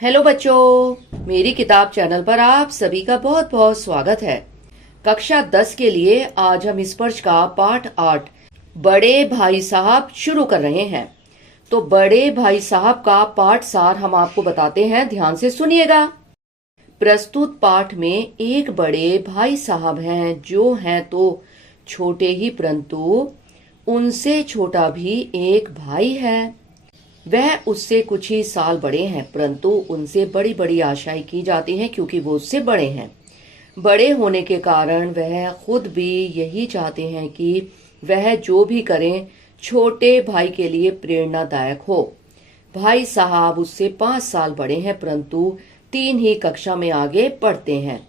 Hello बच्चों, मेरी किताब चैनल पर आप सभी का बहुत बहुत स्वागत है। कक्षा 10 के लिए आज हम स्पर्श का पाठ 8 बड़े भाई साहब शुरू कर रहे हैं। तो बड़े भाई साहब का पाठ सार हम आपको बताते हैं, ध्यान से सुनिएगा। प्रस्तुत पाठ में एक बड़े भाई साहब हैं जो हैं तो छोटे ही, परंतु उनसे छोटा भी एक भाई है। वह उससे कुछ ही साल बड़े हैं, परंतु उनसे बड़ी बड़ी आशाएं की जाती हैं क्योंकि वो उससे बड़े हैं। बड़े होने के कारण वह खुद भी यही चाहते हैं कि वह जो भी करें छोटे भाई के लिए प्रेरणादायक हो। भाई साहब उससे 5 साल बड़े हैं, परंतु 3 ही कक्षा में आगे पढ़ते हैं।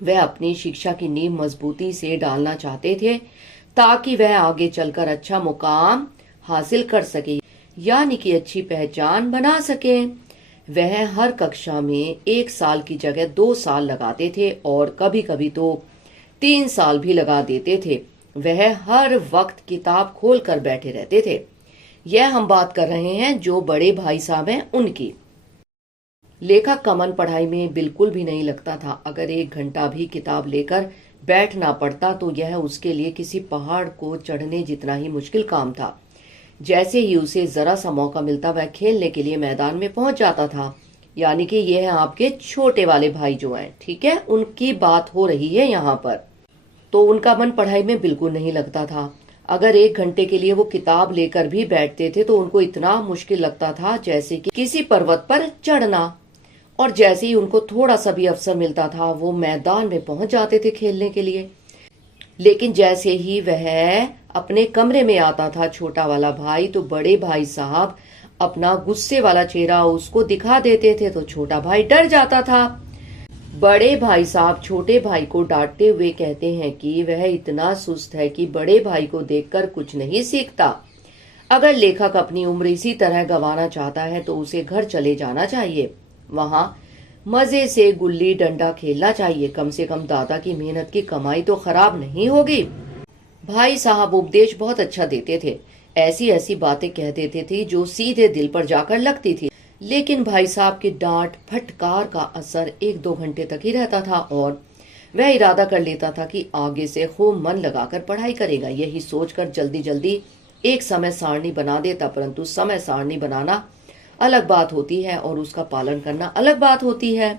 वह अपनी शिक्षा की नींव मजबूती से डालना चाहते थे ताकि वह आगे चलकर अच्छा मुकाम हासिल कर सके, यानी कि अच्छी पहचान बना सके। वह हर कक्षा में 1 साल की जगह 2 साल लगाते थे और कभी कभी तो 3 साल भी लगा देते थे। वह हर वक्त किताब खोल कर बैठे रहते थे। यह हम बात कर रहे हैं जो बड़े भाई साहब हैं उनकी। लेखक का मन पढ़ाई में बिल्कुल भी नहीं लगता था। अगर 1 घंटा भी किताब लेकर बैठना पड़ता तो यह उसके लिए किसी पहाड़ को चढ़ने जितना ही मुश्किल काम था। जैसे ही उसे जरा सा मौका मिलता वह खेलने के लिए मैदान में पहुंच जाता था। यानी कि ये है आपके छोटे वाले भाई जो हैं, ठीक है, उनकी बात हो रही है यहाँ पर। तो उनका मन पढ़ाई में बिल्कुल नहीं लगता था। अगर 1 घंटे के लिए वो किताब लेकर भी बैठते थे तो उनको इतना मुश्किल लगता था जैसे कि किसी पर्वत पर चढ़ना। और जैसे ही उनको थोड़ा सा भी अवसर मिलता था वो मैदान में पहुंच जाते थे खेलने के लिए। लेकिन जैसे ही वह अपने कमरे में आता था छोटा वाला भाई, तो बड़े भाई साहब अपना गुस्से वाला चेहरा उसको दिखा देते थे तो छोटा भाई डर जाता था। बड़े भाई साहब छोटे भाई को डांटते हुए कहते हैं कि वह इतना सुस्त है कि बड़े भाई को देखकर कुछ नहीं सीखता। अगर लेखक अपनी उम्र इसी तरह गंवाना चाहता है तो उसे घर चले जाना चाहिए, वहां मजे से गुल्ली डंडा खेलना चाहिए। कम से कम दादा की मेहनत की कमाई तो खराब नहीं होगी। भाई साहब उपदेश बहुत अच्छा देते थे। ऐसी ऐसी बातें कह देते थे जो सीधे दिल पर जाकर लगती थी। लेकिन भाई साहब की डांट फटकार का असर 1-2 घंटे तक ही रहता था और वह इरादा कर लेता था कि आगे से खूब मन लगाकर पढ़ाई करेगा। यही सोचकर जल्दी जल्दी एक समय सारणी बना देता, परंतु समय सारणी बनाना अलग बात होती है और उसका पालन करना अलग बात होती है।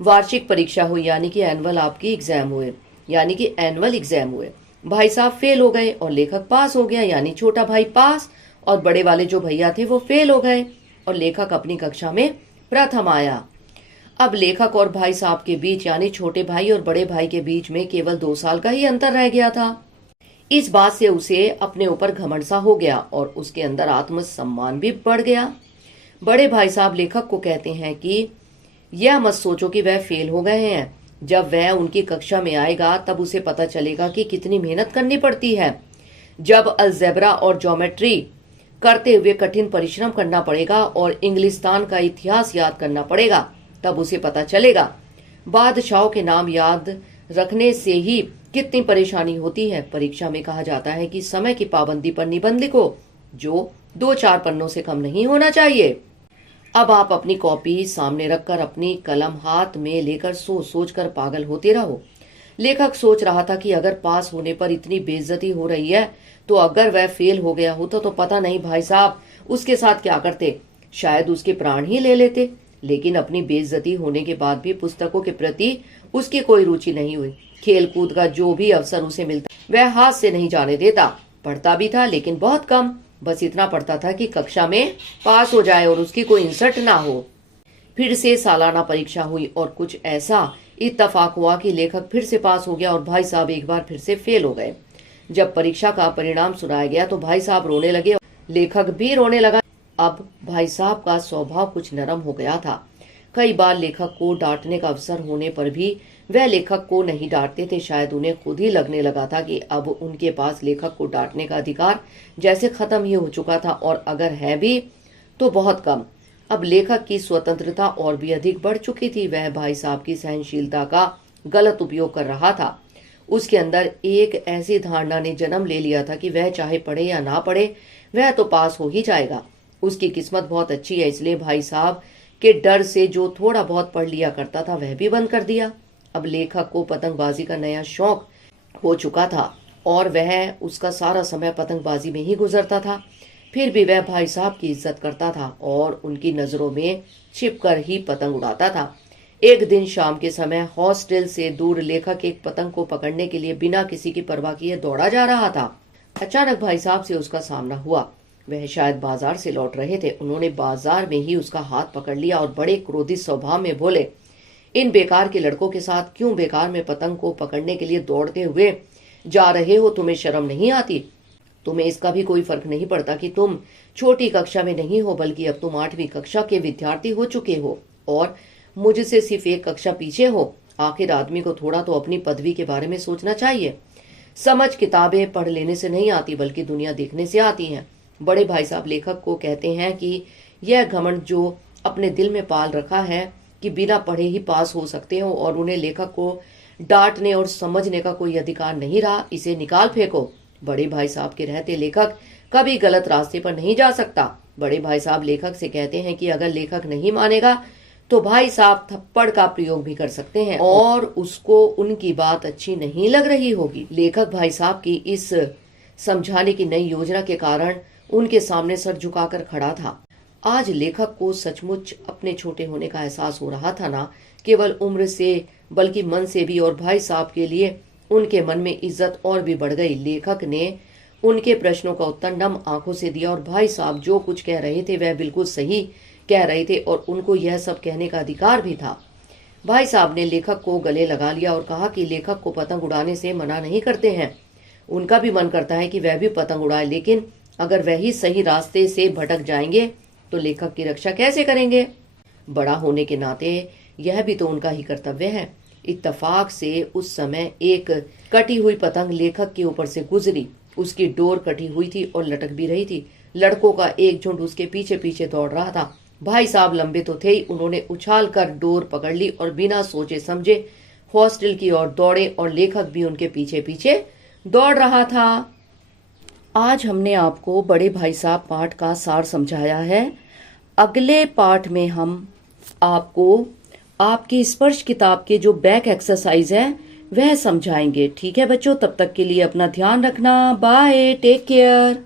वार्षिक परीक्षा हुई, यानी कि एनुअल आपकी एग्जाम हुए, यानी कि एनुअल एग्जाम हुए। भाई साहब फेल हो गए और लेखक पास हो गया, यानी छोटा भाई पास और बड़े वाले जो भैया थे वो फेल हो गए और लेखक अपनी कक्षा में प्रथम आया। अब लेखक और भाई साहब के बीच, यानी छोटे भाई और बड़े भाई के बीच में केवल 2 साल का ही अंतर रह गया था। इस बात से उसे अपने ऊपर घमंड सा हो गया और उसके अंदर आत्मसम्मान भी बढ़ गया। बड़े भाई साहब लेखक को कहते हैं कि यह मत सोचो कि वह फेल हो गए हैं। जब वह उनकी कक्षा में आएगा तब उसे पता चलेगा कि कितनी मेहनत करनी पड़ती है। जब अलजेब्रा और ज्योमेट्री करते हुए कठिन परिश्रम करना पड़ेगा और इंग्लिस्तान का इतिहास याद करना पड़ेगा, तब उसे पता चलेगा बादशाहों के नाम याद रखने से ही कितनी परेशानी होती है। परीक्षा में कहा जाता है कि समय की पाबंदी पर निबंध लिखो जो 2-4 पन्नों से कम नहीं होना चाहिए। अब आप अपनी कॉपी सामने रखकर अपनी कलम हाथ में लेकर सोच सोच कर पागल होते रहो। लेखक सोच रहा था कि अगर पास होने पर इतनी बेइज्जती हो रही है तो अगर वह फेल हो गया होता तो पता नहीं भाई साहब उसके साथ क्या करते, शायद उसके प्राण ही ले लेते। लेकिन अपनी बेइज्जती होने के बाद भी पुस्तकों के प्रति उसकी कोई रुचि नहीं हुई। खेल कूद का जो भी अवसर उसे मिलता वह हाथ से नहीं जाने देता। पढ़ता भी था लेकिन बहुत कम, बस इतना पढ़ता था कि कक्षा में पास हो जाए और उसकी कोई इंसल्ट ना हो। फिर से सालाना परीक्षा हुई और कुछ ऐसा इत्तफाक हुआ कि लेखक फिर से पास हो गया और भाई साहब एक बार फिर से फेल हो गए। जब परीक्षा का परिणाम सुनाया गया तो भाई साहब रोने लगे, लेखक भी रोने लगा। अब भाई साहब का स्वभाव कुछ नरम हो गया था। कई बार लेखक को डांटने का अवसर होने पर भी वह लेखक को नहीं डांटते थे। शायद उन्हें खुद ही लगने लगा था कि अब उनके पास लेखक को डांटने का अधिकार जैसे खत्म ही हो चुका था, और अगर है भी तो बहुत कम। अब लेखक की स्वतंत्रता और भी अधिक बढ़ चुकी थी। वह भाई साहब की सहनशीलता का गलत उपयोग कर रहा था। उसके अंदर एक ऐसी धारणा ने जन्म ले लिया था कि वह चाहे पढ़े या ना पढ़े वह तो पास हो ही जाएगा। उसकी किस्मत बहुत अच्छी है, इसलिए भाई साहब के डर से जो थोड़ा बहुत पढ़ लिया करता था वह भी बंद कर दिया। अब लेखक को पतंगबाजी का नया शौक हो चुका था और वह उसका सारा समय पतंगबाजी में ही गुजरता था। फिर भी वह भाई साहब की इज्जत करता था और उनकी नजरों में छिपकर ही पतंग उड़ाता था। एक दिन शाम के समय हॉस्टल से दूर लेखक एक पतंग को पकड़ने के लिए बिना किसी की परवाह किए दौड़ा जा रहा था। अचानक भाई साहब से उसका सामना हुआ। वह शायद बाजार से लौट रहे थे। उन्होंने बाजार में ही उसका हाथ पकड़ लिया और बड़े क्रोधित स्वभाव में बोले, इन बेकार के लड़कों के साथ क्यों बेकार में पतंग को पकड़ने के लिए दौड़ते हुए जा रहे हो? तुम्हें शर्म नहीं आती? तुम्हें इसका भी कोई फर्क नहीं पड़ता कि तुम छोटी कक्षा में नहीं हो, बल्कि अब तुम 8वीं कक्षा के विद्यार्थी हो चुके हो और मुझसे सिर्फ एक कक्षा पीछे हो। आखिर आदमी को थोड़ा तो अपनी पदवी के बारे में सोचना चाहिए। समझ किताबें पढ़ लेने से नहीं आती, बल्कि दुनिया देखने से आती है। बड़े भाई साहब लेखक को कहते हैं कि यह घमंड जो अपने दिल में पाल रखा है कि बिना पढ़े ही पास हो सकते हो और उन्हें लेखक को डांटने और समझने का कोई अधिकार नहीं रहा, इसे निकाल फेंको। बड़े भाई साहब के रहते लेखक कभी गलत रास्ते पर नहीं जा सकता। बड़े भाई साहब लेखक से कहते हैं कि अगर लेखक नहीं मानेगा तो भाई साहब थप्पड़ का प्रयोग भी कर सकते हैं और उसको उनकी बात अच्छी नहीं लग रही होगी। लेखक भाई साहब की इस समझाने की नई योजना के कारण उनके सामने सर झुकाकर खड़ा था। आज लेखक को सचमुच अपने छोटे होने का एहसास हो रहा था, ना केवल उम्र से बल्कि मन से भी। और भाई साहब के लिए उनके मन में इज्जत और भी बढ़ गई। लेखक ने उनके प्रश्नों का उत्तर नम आंखों से दिया और भाई साहब जो कुछ कह रहे थे वह बिल्कुल सही कह रहे थे और उनको यह सब कहने का अधिकार भी था। भाई साहब ने लेखक को गले लगा लिया और कहा कि लेखक को पतंग उड़ाने से मना नहीं करते हैं। उनका भी मन करता है कि वह भी पतंग उड़ाए, लेकिन अगर वह ही सही रास्ते से भटक जाएंगे तो लेखक की रक्षा कैसे करेंगे? बड़ा होने के नाते यह भी तो उनका ही कर्तव्य है। इत्तफाक से उस समय एक कटी हुई पतंग लेखक के ऊपर से गुजरी। उसकी डोर कटी हुई थी और लटक भी रही थी। लड़कों का एक झुंड उसके पीछे पीछे दौड़ रहा था। भाई साहब लंबे तो थे ही, उन्होंने उछाल कर डोर पकड़ ली और बिना सोचे समझे हॉस्टल की ओर दौड़े और लेखक भी उनके पीछे पीछे दौड़ रहा था। आज हमने आपको बड़े भाई साहब पाठ का सार समझाया है। अगले पाठ में हम आपको आपकी स्पर्श किताब के जो बैक एक्सरसाइज है वह समझाएंगे। ठीक है बच्चों, तब तक के लिए अपना ध्यान रखना। Bye, take care.